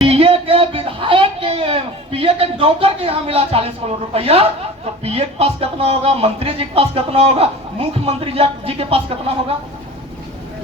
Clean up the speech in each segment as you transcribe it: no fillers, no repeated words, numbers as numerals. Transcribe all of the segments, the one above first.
पीए के विधायक के पीए के नौकर के यहाँ मिला 40 करोड़ रुपया, तो पीए के पास कितना होगा, मंत्री जी के पास कितना होगा, मुख्यमंत्री जी के पास कितना होगा।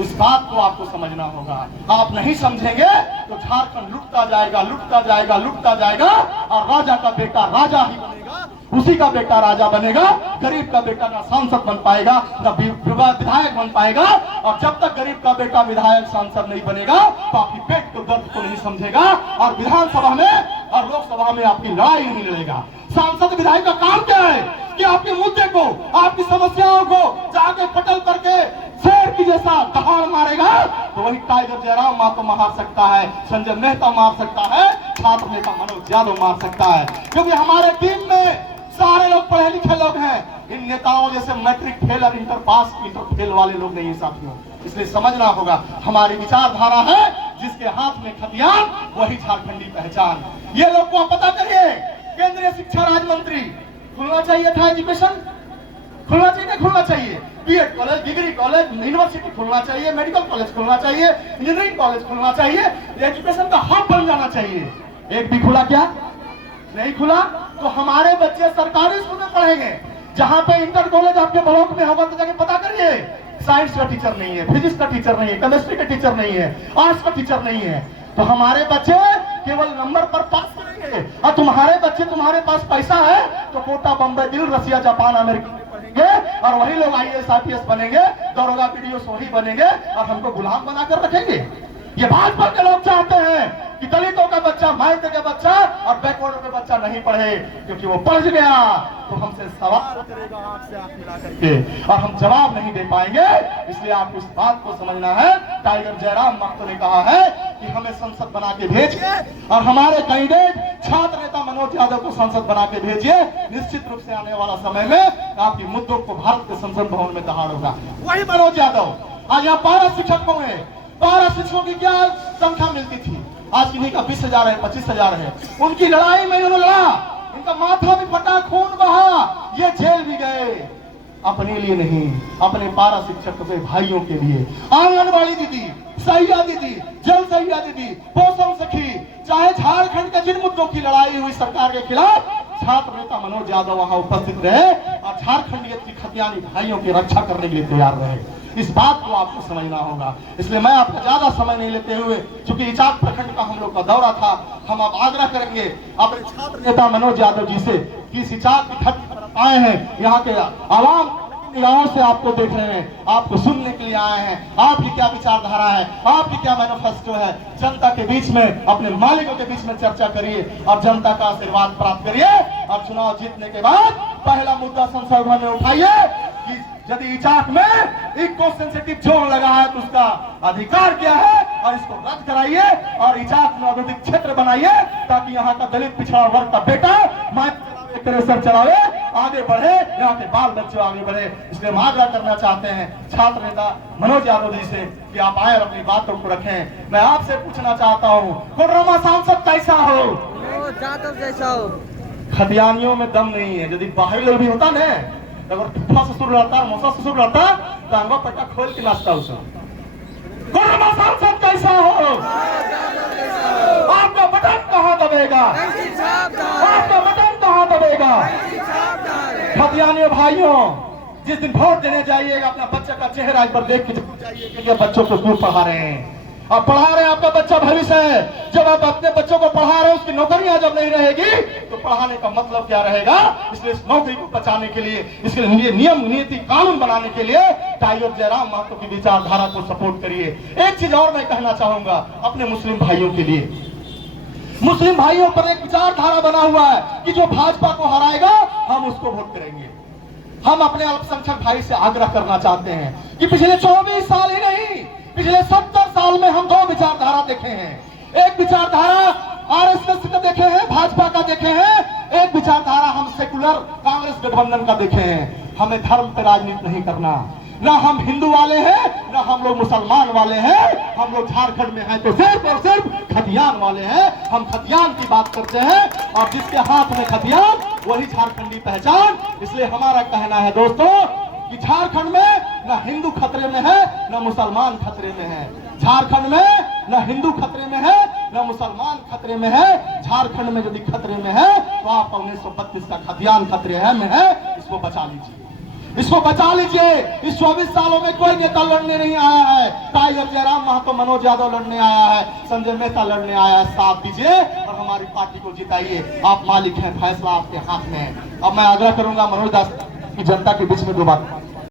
इस बात को आपको समझना होगा। आप नहीं समझेंगे तो झारखंड लुटता जाएगा, लुटता जाएगा, लुटता जाएगा, और राजा का बेटा राजा ही बनेगा, उसी का बेटा राजा बनेगा। गरीब का बेटा ना सांसद बन पाएगा, ना विधायक बन पाएगा। और जब तक गरीब का बेटा विधायक सांसद नहीं बनेगा तो आपकी पेट के दर्द को नहीं समझेगा, और विधानसभा में और लोकसभा में आपकी लड़ाई नहीं लड़ेगा। सांसद विधायक का काम क्या है कि आपके मुद्दे को, आपकी समस्याओं को जाके पटल करके शेर की जैसा दहाड़ मारेगा, तो वही टाइगर जयराम मातो मार सकता है, संजय मेहता मार सकता है, छात्र नेता मनोज यादव मार सकता है। क्योंकि हमारे टीम में सारे लोग पढ़े लिखे लोग हैं। इन नेताओं जैसे मैट्रिक फेल और इंटर पास इंटर फेल वाले लोग नहीं है साथियों। इसलिए समझना होगा, हमारी विचारधारा है, जिसके हाथ में हथियार वही झारखंडी पहचान। ये लोग को पता करिए, केंद्रीय शिक्षा राज्य मंत्री खुलना चाहिए था, एजुकेशन खुलना चाहिए, खुलना चाहिए, B Ed college, degree college, university खुलना चाहिए, मेडिकल कॉलेज खुलना चाहिए, इंजीनियरिंग कॉलेज खुलना चाहिए, एजुकेशन का हब बन जाना चाहिए। एक भी खुला क्या? नहीं खुला। तो हमारे बच्चे सरकारी स्कूल में पढ़ेंगे, जहां पे इंटर कॉलेज आपके ब्लॉक में होगा तो जाके पता करिए, साइंस का टीचर नहीं है, फिजिक्स का टीचर नहीं है, केमिस्ट्री का टीचर नहीं है, आर्ट्स का टीचर नहीं है। तो हमारे बच्चे केवल नंबर पर पास करेंगे, और तुम्हारे बच्चे, तुम्हारे पास पैसा है तो कोटा, बम्बई, दिल्ली, रसिया, जापान, अमेरिका पढ़ेंगे, और वही लोग IAS IPS बनेंगे, दरोगा PDO वही बनेंगे, और हमको गुलाम बनाकर रखेंगे। ये भाजपा के लोग चाहते हैं कि दलितों का बच्चा, माइनॉरिटी का बच्चा और बैकवर्ड का बच्चा नहीं पढ़े, क्योंकि वो पढ़ गया तो हमसे सवाल करेगा आंख से आंख मिला करके, और हम जवाब नहीं दे पाएंगे। इसलिए आपको इस बात को समझना है, टाइगर जयराम महतो ने कहा है कि हमें संसद बना के भेजिए, और हमारे कैंडिडेट छात्र नेता मनोज यादव को संसद बना के भेजिए। निश्चित रूप से आने वाला समय में आपकी मुद्दों को भारत के संसद भवन में दहाड़ होगा। वही मनोज यादव, आज यहाँ 12 शिक्षक हुए, 12 शिक्षकों की क्या संख्या मिलती थी, आज किन्हीं का 20,000 है, 25,000 है। उनकी लड़ाई में इन्होंने लड़ा, इनका माथा भी फटा, खून बहा, ये जेल भी गए, अपने लिए नहीं, अपने 12 शिक्षक के भाइयों के लिए। आंगनबाड़ी दीदी, सैया दीदी, जल सैया दीदी, पोषण सखी, चाहे झारखंड के जिन मुद्दों की लड़ाई हुई सरकार के खिलाफ, छात्र नेता मनोज यादव वहां उपस्थित रहे, और झारखंडियत की खतियानी भाइयों की रक्षा करने के लिए तैयार रहे। इस बात को आपको समझना होगा। इसलिए मैं आपका ज्यादा समय नहीं लेते हुए, चूंकि इचाक प्रखंड का हम लोग का दौरा था, हम अब आग्रह करेंगे अपने छात्र नेता मनोज यादव जी से कि इस इचाक की धरती पर आए हैं, यहाँ के आवाम निगाहों से आपको देख रहे हैं, आपको सुनने के लिए आए हैं, आपकी क्या विचारधारा है, आपकी क्या मैनिफेस्टो है। जनता के बीच में, अपने मालिकों के बीच में चर्चा करिए, और जनता का आशीर्वाद प्राप्त करिए, और चुनाव जीतने के बाद पहला मुद्दा संसद में उठाइए कि यदि इचाक में इको सेंसिटिव जोन लगा है तो उसका अधिकार क्या है, और इसको रद्द कराइए, और इचाक में औद्योगिक क्षेत्र बनाइए, ताकि यहाँ का दलित पिछड़ा वर्ग का बेटा सर चलावे, आगे बढ़े, यहाँ के बाल बच्चे आगे बढ़े। इसलिए हम आग्रह करना चाहते हैं छात्र नेता मनोज यादव जी से कि आप आए और अपनी बातों को रखें। मैं आपसे पूछना चाहता हूँ, कोडरमा सांसद कैसा हो? यादव जैसा हो। खतियानियों में दम नहीं है। यदि बाहरी लोग भी होता ना, अगर फूफा ससुर रहता, मौसा ससुर रहता, तो अंगो पट्टा खोल के नाचता उसे। कोडरमा सांसद कैसा हो? आपका बटन कहाँ दबेगा? आपका बटन कहाँ दबेगा? खतियानी भाइयों, जिस दिन वोट देने जाइएगा, अपना बच्चे का चेहरा एक बार देख के जाइए कि ये बच्चों को क्यों पढ़ा रहे हैं। आप पढ़ा रहे हैं, आपका बच्चा भविष्य है। जब आप अपने बच्चों को पढ़ा रहे हैं, उसकी नौकरियां जब नहीं रहेगी तो पढ़ाने का मतलब क्या रहेगा। इसलिए इस नौकरी को बचाने के लिए, इसके लिए नियम नीति कानून बनाने के लिए टाइगर जयराम महतो की विचारधारा को सपोर्ट करिए। एक चीज और मैं कहना चाहूंगा अपने मुस्लिम भाइयों के लिए, मुस्लिम भाइयों पर एक विचारधारा बना हुआ है कि जो भाजपा को हराएगा हम उसको वोट करेंगे। हम अपने अल्पसंख्यक भाई से आग्रह करना चाहते हैं कि पिछले 24 साल ही नहीं, पिछले 70 साल में हम 2 विचारधारा देखे हैं। एक विचारधारा RSS का देखे हैं, भाजपा का देखे हैं, एक विचारधारा हम सेकुलर कांग्रेस गठबंधन का देखे हैं। हमें धर्म पर राजनीति नहीं करना, ना हम हिंदू वाले हैं, ना हम लोग मुसलमान वाले हैं। हम लोग झारखंड में हैं तो सिर्फ और सिर्फ खतियान वाले हैं। हम खतियान की बात करते हैं, और जिसके हाथ में खतियान वही झारखंडी पहचान। इसलिए हमारा कहना है दोस्तों कि झारखंड में ना हिंदू खतरे में है, ना मुसलमान खतरे में है। झारखंड में ना हिंदू खतरे में है, न मुसलमान खतरे में है, झारखंड में यदि खतरे में है तो आप 1932 का खतियान खतरे में है। इसको बचा लीजिए, इसको बचा लीजिए। इस 24 सालों में कोई नेता लड़ने नहीं आया है। टाइगर जयराम महतो, मनोज यादव लड़ने आया है, संजय मेहता लड़ने आया है। साथ दीजिए और हमारी पार्टी को जिताइए। आप मालिक हैं, फैसला आपके हाथ में है। अब मैं आग्रह करूंगा मनोज दास की जनता के बीच में दो बात